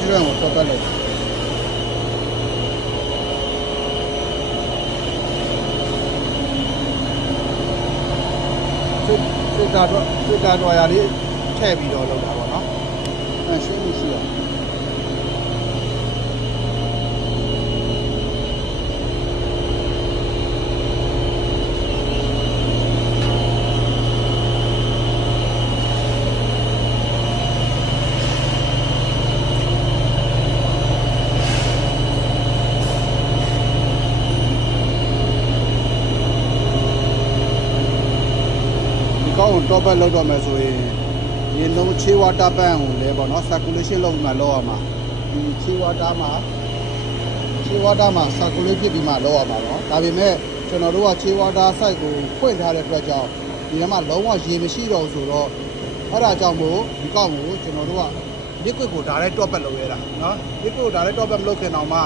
refrigerant ကိုတော့ပတ်လိုက်စစ်စစ်တာတော့စစ်တာတော့ရာလေးထည့်ပြီးတော့လုပ်တာပေါ့နော်အဲရှင်းလို့ရှိရ ကောင်းကိုတော့ဘက်လောက်တော့မယ်ဆိုရင်ရေလုံးချေဝါတာပန့်ကိုလည်းပေါ့နော် circulation လုပ်ပြီးမှလောက်ရမှာဒီချေဝါတာမှာချေဝါတာမှာ circulate ဖြစ်ပြီးမှလောက်ရမှာနော်ဒါပေမဲ့ကျွန်တော်တို့ကချေဝါတာ site ကိုဖွင့်ထားတဲ့အတွက်ကြောင့်ဒီထဲမှာလုံးဝရေမရှိတော့ဘူးဆိုတော့အဲ့ဒါကြောင့်မို့ဒီကောင်းကိုကျွန်တော်တို့က liquid ကို direct top ဘက်လုပ်ရတာနော် liquid ကို direct top ဘက်မလုပ်ခင်တော့မှ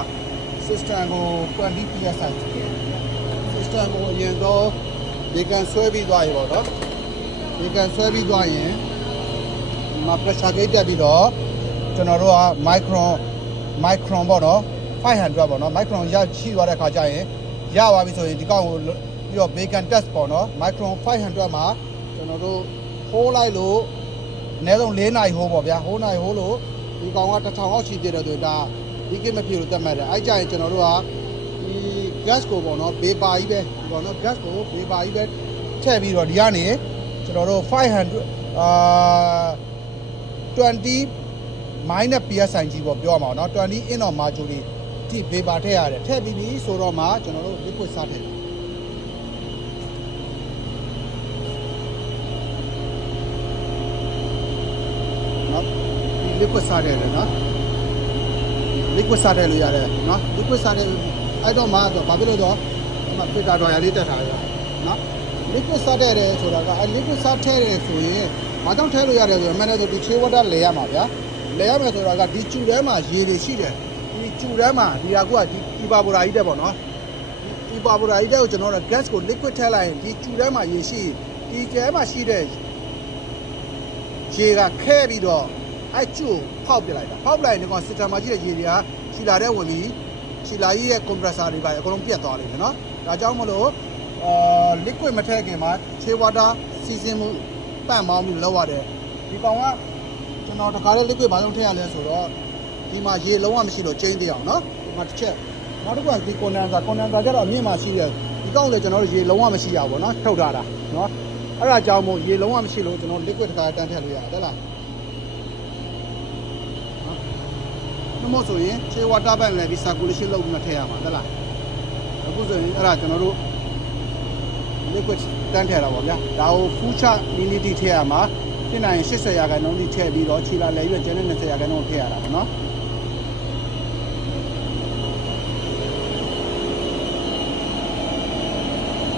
system ကို 20 psi ဖြစ်တယ် system ကိုအရင်တော့ဒီကန်ဆွဲပြီးသွားရေပေါ့နော် ဒီကန်ဆွဲပြီးသွားရင်ဒီမှာ pressure gauge တက်ပြီးတော့ကျွန်တော်တို့က micron micron ပေါ့နော်500ပေါ့နော် micron ရရှိသွားတဲ့ခါကျရင်ရသွားပြီဆိုရင်ဒီကောင်ကိုပြီးတော့ bacon test ပေါ့နော် micron 500မှာကျွန်တော်တို့ hold လိုက်လို့အနည်းဆုံး၄နာရီ hold ပေါ့ဗျာ hold နာရီ hold လို့ဒီကောင်က1000အောက်ရှိသေးတယ်ဆိုရင်ဒါဒီကိမဖြစ်လို့တတ်မှတ်တယ်အဲကြရင်ကျွန်တော်တို့ကဒီ gas ကိုပေါ့နော် vapor ကြီးပဲဒီပေါ့နော် gas ကို vapor ကြီးပဲထည့်ပြီးတော့ဒီကနေ ကျွန်တော်တို့500အာ20 minus psi ကြီးပေါ့ပြောရမှာเนาะ20 in of mercury ဒီ vapor ထည့်ရတယ်ထည့်ပြီးပြီဆိုတော့မှကျွန်တော်တို့ liquid စားထည့်တယ်နော်ဒီ liquid စားထည့်တယ်နော် liquid စားထည့်လို့ရတယ်နော် liquid စားထည့်အဲ့တော့မှတော့ဘာဖြစ်လို့တော့ဒီမှာ filter တော်ရလေးတက်ထားရနော် liquid စားထည့်တယ်ဆိုတာကအဲ့ liquid စားထည့်တယ်ဆိုရင်ဘာကြောင့်ထည့်လို့ရတယ်ဆိုတော့မနေ့ကဒီ chilled water လဲရမှာဗျာလဲရမယ်ဆိုတာကဒီကျူထဲမှာရေတွေရှိတယ်ဒီကျူထဲမှာဒီဟာကဒီ evaporator ကြီးတက်ပေါ့နော်ဒီ evaporator ကြီးတက်ကိုကျွန်တော်တို့ gas ကို liquid ထည့်လိုက်ရင်ဒီကျူထဲမှာရေရှိဒီကျဲမှာရှိတဲ့ရေကခဲပြီးတော့အဲ့ကျူကိုဖောက်ပြလိုက်တာဖောက်ပလိုက်ရင်ဒီကောင် system မှာရှိတဲ့ရေတွေကခြီလာတဲ့ဝင်ပြီးခြီလာကြီးရဲ့ compressor တွေပါအကုန်လုံးပြတ်သွားလိမ့်မယ်နော်ဒါကြောင့်မလို့ အာ liquid မထည့်ခင်မှာ chill water စီစဉ်မှုပန့်မောင်းမှုလုပ်ရတယ်ဒီကောင်ကကျွန်တော်တခါလေး liquid ဘာလို့ထည့်ရလဲဆိုတော့ဒီမှာရေလုံးဝမရှိလို့ကျင်းသေးအောင်နော်ဒီမှာတစ်ချက်နောက်တစ်ခုကဒီ condenser condenser ကျတော့အမြင့်မှာရှိတယ်ဒီကောင်လည်းကျွန်တော်တို့ရေလုံးဝမရှိရဘူးပေါ့နော်ထုတ်ထားတာနော်အဲ့ဒါကြောင့်မို့ရေလုံးဝမရှိလို့ကျွန်တော် liquid တစ်ခါတန်းထည့်လို့ရတယ်လားနှမို့ဆိုရင် chill water ဘက်လည်းပြီး circulation လုပ်ပြီးမှထည့်ရမှာဟုတ်လားအခုဆိုရင်အဲ့ဒါကျွန်တော်တို့ liquid တန်းထည့်တာပေါ့ဗျာဒါကို full chart unity ထည့်ရမှာဖြစ်နိုင်ရင်80ရာခိုင်နှုန်းထိထည့်ပြီးတော့ခြေလာလဲရွက်ကျန်တဲ့20ရာခိုင်နှုန်းထည့်ရတာပေါ့နော်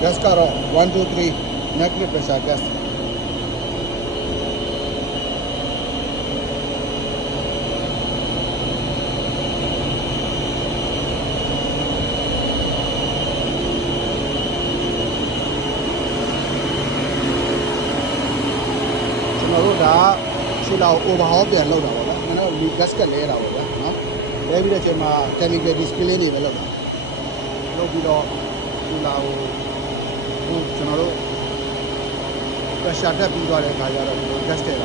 gas ကတော့1 2 3 negative pressure gas ကျွန်တော်တို့ဒါ ခြေလာကို overhaul ပြန်လုပ်တာပေါ့ဗျာကျွန်တော်တို့ gasket လဲတာပေါ့ဗျာနော်လဲပြီးတော့ချိန်မှာ chemical display တွေပဲလုပ်တာလုပ်ပြီးတော့ခြေလာကိုဟိုကျွန်တော်တို့ pressure တက်ပြီးသွားတဲ့အခါကျတော့ကျွန်တော် gasket